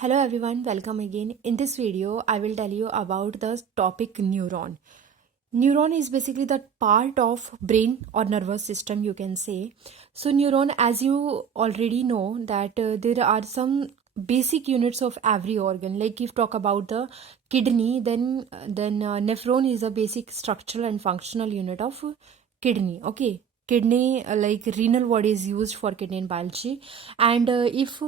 Hello everyone, welcome again. In this video, I will tell you about the topic neuron. Neuron is basically the part of brain or nervous system, you can say. So neuron, as you already know, that there are some basic units of every organ. Like if talk about the kidney, then nephron is a basic structural and functional unit of kidney. Okay, kidney like renal body is used for kidney in biology. And if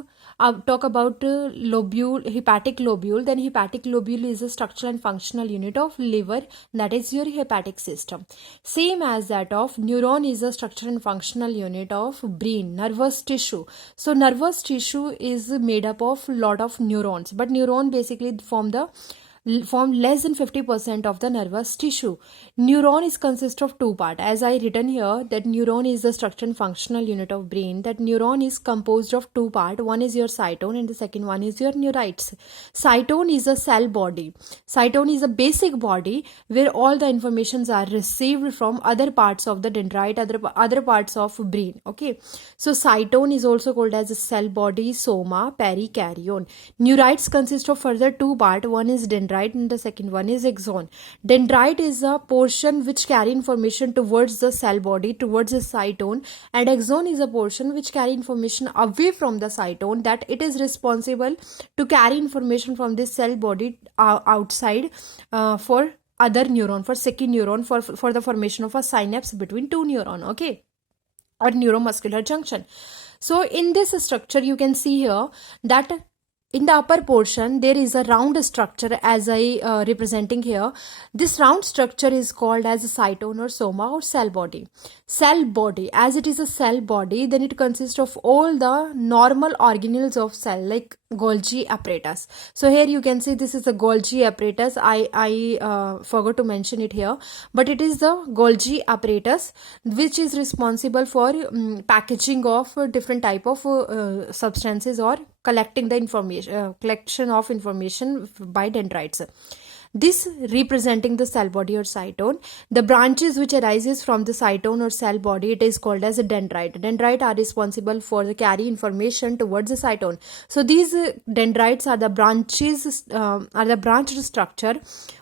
talk about hepatic lobule, then hepatic lobule is a structural and functional unit of liver, that is your hepatic system. Same as that of neuron is a structural and functional unit of brain, nervous tissue. So nervous tissue is made up of lot of neurons, but neuron basically form less than 50% of the nervous tissue. Neuron is consist of two parts. As I written here, that neuron is the structure and functional unit of brain. That neuron is composed of two parts. One is your cytone and the second one is your neurites. Cytone is a cell body. Cytone is a basic body where all the informations are received from other parts of the dendrite, other parts of brain. Okay. So cytone is also called as a cell body, soma, perikaryon. Neurites consist of further two parts. One is dendrite and the second one is axon. Dendrite is a portion which carry information towards the cell body, towards the cytone, and axon is a portion which carry information away from the cytone, that it is responsible to carry information from this cell body outside for other neuron, for second neuron, for the formation of a synapse between two neuron, okay, or neuromuscular junction. So in this structure you can see here that in the upper portion there is a round structure, as I representing here. This round structure is called as a cytone or soma or cell body. Cell body, as it is a cell body, then it consists of all the normal organelles of cell, like Golgi apparatus. So here you can see this is the Golgi apparatus. I forgot to mention it here, but it is the Golgi apparatus which is responsible for packaging of different type of substances or collecting the information, collection of information by dendrites. This representing the cell body or cytone. The branches which arises from the cytone or cell body, it is called as a dendrite. Dendrite are responsible for the carry information towards the cytone. So these dendrites are the branches, are the branched structure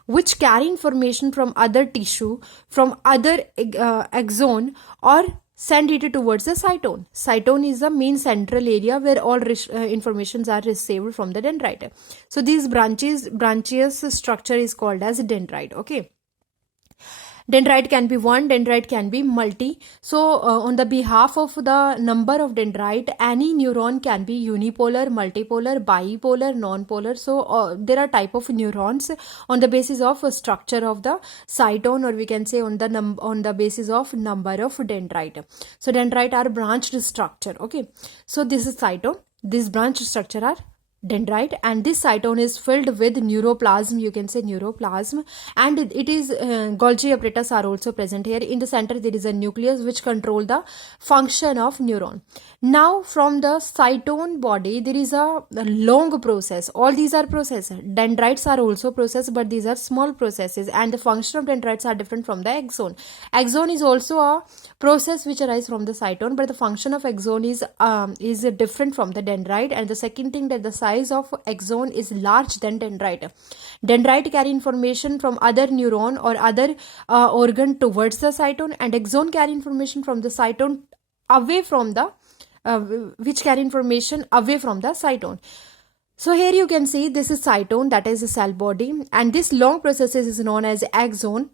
which carry information from other tissue, from other axon, or send it towards the cytone. Cytone is the main central area where all informations are received from the dendrite. So these branches structure is called as dendrite. Okay. Dendrite can be one, dendrite can be multi. So on the behalf of the number of dendrite, any neuron can be unipolar, multipolar, bipolar, nonpolar. So there are type of neurons on the basis of structure of the cytone, or we can say on the basis of number of dendrite. So dendrite are branched structure. Okay. So this is cytone. This branch structure are dendrite, and this cytone is filled with neuroplasm, you can say neuroplasm, and it is Golgi apparatus are also present here. In the center there is a nucleus which control the function of neuron. Now from the cytone body there is a long process. All these are processes. Dendrites are also processed, but these are small processes, and the function of dendrites are different from the axon. Axon is also a process which arises from the cytone, but the function of axon is different from the dendrite. And the second thing, that the size of axon is large than dendrite. Dendrite carry information from other neuron or other organ towards the cytone, and axon carry information from the cytone away from the which carry information away from the cytone. So here you can see this is cytone, that is a cell body, and this long process is known as axon.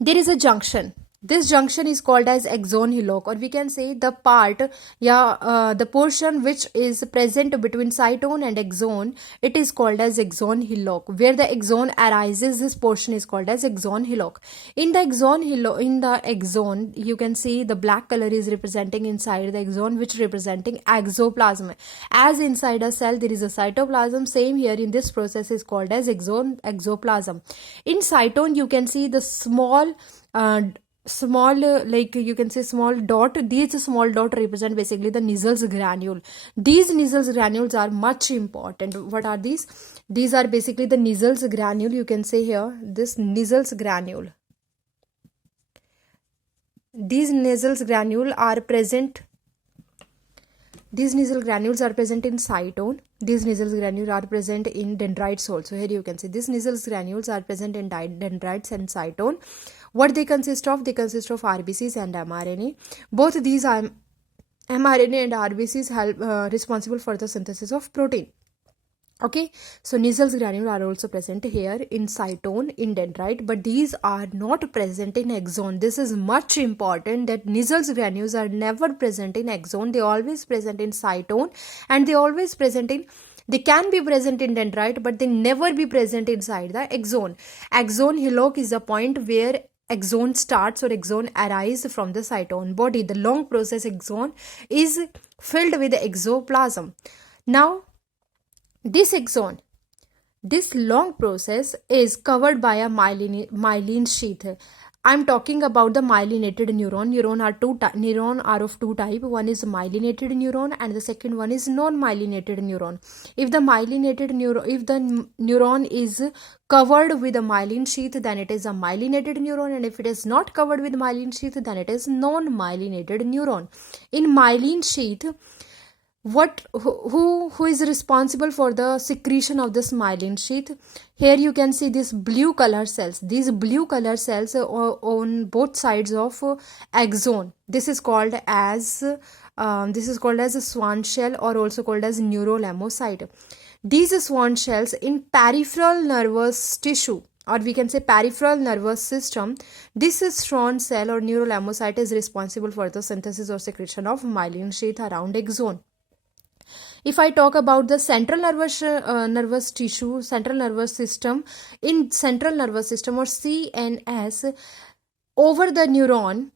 There is a junction. This junction is called as axon hillock, or we can say the part, the portion which is present between cytone and axon, it is called as axon hillock. Where the axon arises, this portion is called as axon hillock. In the axon, you can see the black color is representing inside the axon, which representing exoplasm. As inside a cell there is a cytoplasm, same here in this process is called as exoplasm. In cytone you can see the small like you can say small dot. These small dot represent basically the Nissls granule. These Nissls granules are much important. What are these? These are basically the Nissls granule. You can say here this Nissls granule. These Nissls granule are present These nasal granules are present in cytone. These nasal granules are present in dendrites also. Here you can see these nasal granules are present in dendrites and cytone. What they consist of? They consist of RBCs and mRNA. Both these are mRNA and RBCs help responsible for the synthesis of protein. Okay, so nasal granules are also present here in cytone, in dendrite, but these are not present in axon. This is much important, that nasal granules are never present in axon. They always present in cytone, and they can be present in dendrite, but they never be present inside the axon. Axon hillock is the point where axon starts or axon arises from the cytone body. The long process axon is filled with exoplasm. Now, this axon, this long process is covered by a myelin sheath. I'm talking about the myelinated neuron. Neuron are of two types. One is myelinated neuron and the second one is non-myelinated neuron. If the neuron is covered with a myelin sheath, then it is a myelinated neuron, and if it is not covered with myelin sheath, then it is non-myelinated neuron. In myelin sheath, who is responsible for the secretion of this myelin sheath? Here you can see these blue color cells. These blue color cells are on both sides of axon. This is called as a swan shell, or also called as neurolemmocyte. These swan shells in peripheral nervous tissue, or we can say peripheral nervous system, this swan cell or neurolemmocyte is responsible for the synthesis or secretion of myelin sheath around axon. If I talk about the central nervous tissue, central nervous system, in central nervous system or CNS, over the neuron,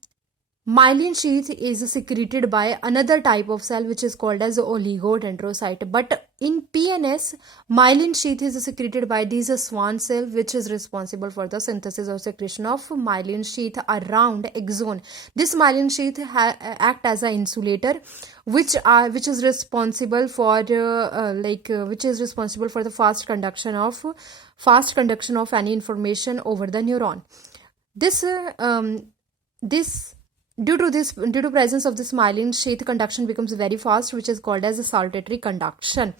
myelin sheath is secreted by another type of cell which is called as oligodendrocyte. But in PNS, myelin sheath is secreted by these swan cell, which is responsible for the synthesis or secretion of myelin sheath around axon. This myelin sheath act as an insulator, which is responsible for the fast conduction of any information over the neuron. Due to presence of this myelin sheath, conduction becomes very fast, which is called as a saltatory conduction.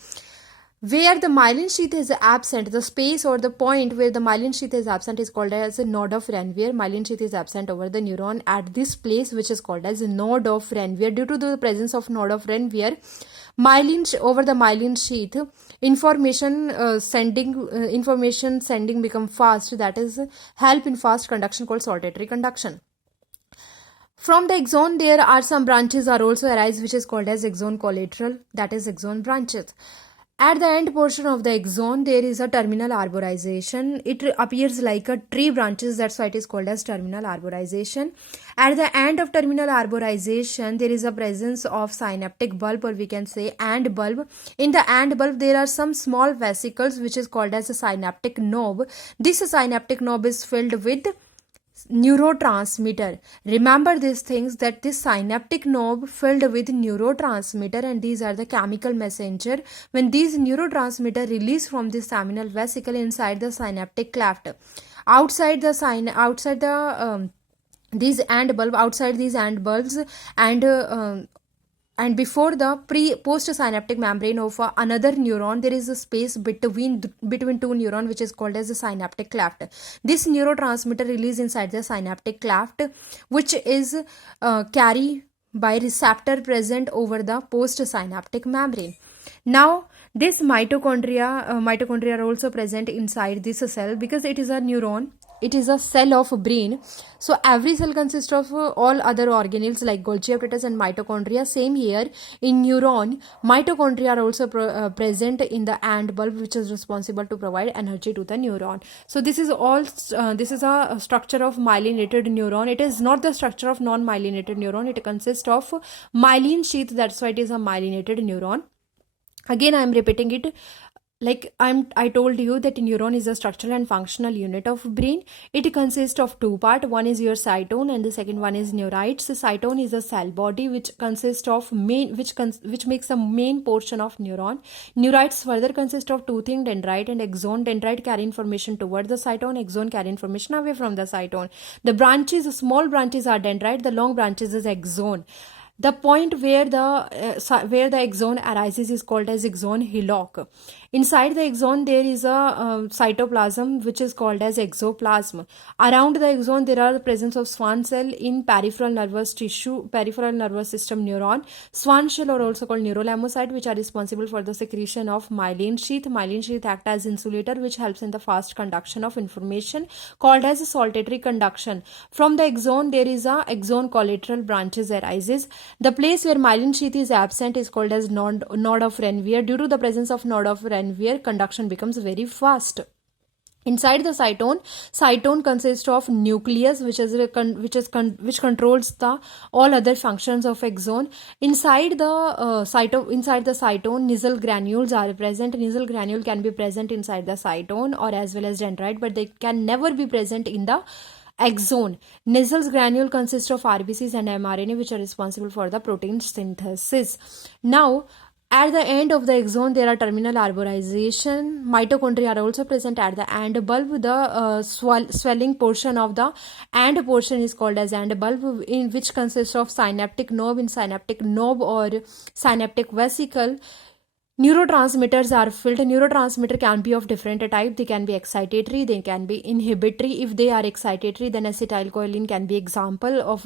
Where the myelin sheath is absent, the space or the point where the myelin sheath is absent is called as a node of Ranvier. Myelin sheath is absent over the neuron at this place, which is called as a node of Ranvier. Due to the presence of node of Ranvier, over the myelin sheath, information sending become fast. That is help in fast conduction, called saltatory conduction. From the axon, there are some branches are also arise, which is called as axon collateral, that is axon branches. At the end portion of the axon, there is a terminal arborization. It appears like a tree branches, that's why it is called as terminal arborization. At the end of terminal arborization, there is a presence of synaptic bulb, or we can say and bulb. In the and bulb, there are some small vesicles, which is called as a synaptic knob. This synaptic knob is filled with neurotransmitter. Remember these things, that this synaptic knob filled with neurotransmitter, and these are the chemical messenger. When these neurotransmitter release from this seminal vesicle inside the synaptic cleft, outside these and bulbs, and before the post-synaptic membrane of another neuron, there is a space between two neurons, which is called as the synaptic cleft. This neurotransmitter released inside the synaptic cleft, which is carried by receptor present over the post-synaptic membrane. Now, this mitochondria are also present inside this cell, because it is a neuron. It is a cell of brain. So every cell consists of all other organelles like Golgi apparatus and mitochondria. Same here in neuron, mitochondria are also present in the and bulb, which is responsible to provide energy to the neuron. So this is a structure of myelinated neuron. It is not the structure of non-myelinated neuron. It consists of myelin sheath. That's why it is a myelinated neuron. Again, I am repeating it. Like I told you that neuron is a structural and functional unit of brain. It consists of two parts. One is your cytone and the second one is neurites. So cytone is a cell body which consists of which makes a main portion of neuron. Neurites further consist of two things, dendrite and axon. Dendrite carry information toward the cytone. Axon carry information away from the cytone. The small branches are dendrite. The long branches is axon. The point where the axon arises is called as axon hillock. Inside the axon there is a cytoplasm which is called as exoplasm. Around the axon there are the presence of Schwann cell in peripheral nervous system neuron. Schwann cell are also called neurolamocyte, which are responsible for the secretion of myelin sheath. Myelin sheath act as insulator which helps in the fast conduction of information, called as saltatory conduction. From the axon there is a axon collateral branches arises. The place where myelin sheath is absent is called as node of Ranvier. Due to the presence of node of Ranvier, conduction becomes very fast. Inside the cytone consists of nucleus, which controls the all other functions of axon. Inside the cytone, Nissl granules are present. Nissl granule can be present inside the cytone or as well as dendrite, but they can never be present in the axon. Nissl's granule consists of RBCs and mRNA, which are responsible for the protein synthesis. Now, at the end of the axon, there are terminal arborization. Mitochondria are also present at the end bulb. The swelling portion of the end portion is called as end bulb, in which consists of synaptic knob. In synaptic knob or synaptic vesicle, neurotransmitters are filled. Neurotransmitter can be of different type. They can be excitatory, they can be inhibitory. If they are excitatory, then acetylcholine can be example of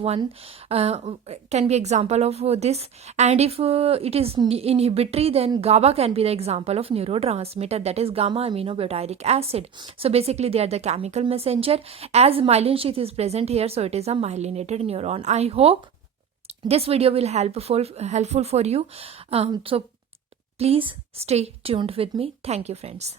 this. And if it is inhibitory, then GABA can be the example of neurotransmitter, that is gamma aminobutyric acid. So basically they are the chemical messenger. As myelin sheath is present here, so it is a myelinated neuron. I hope this video will helpful for you. So please stay tuned with me. Thank you, friends.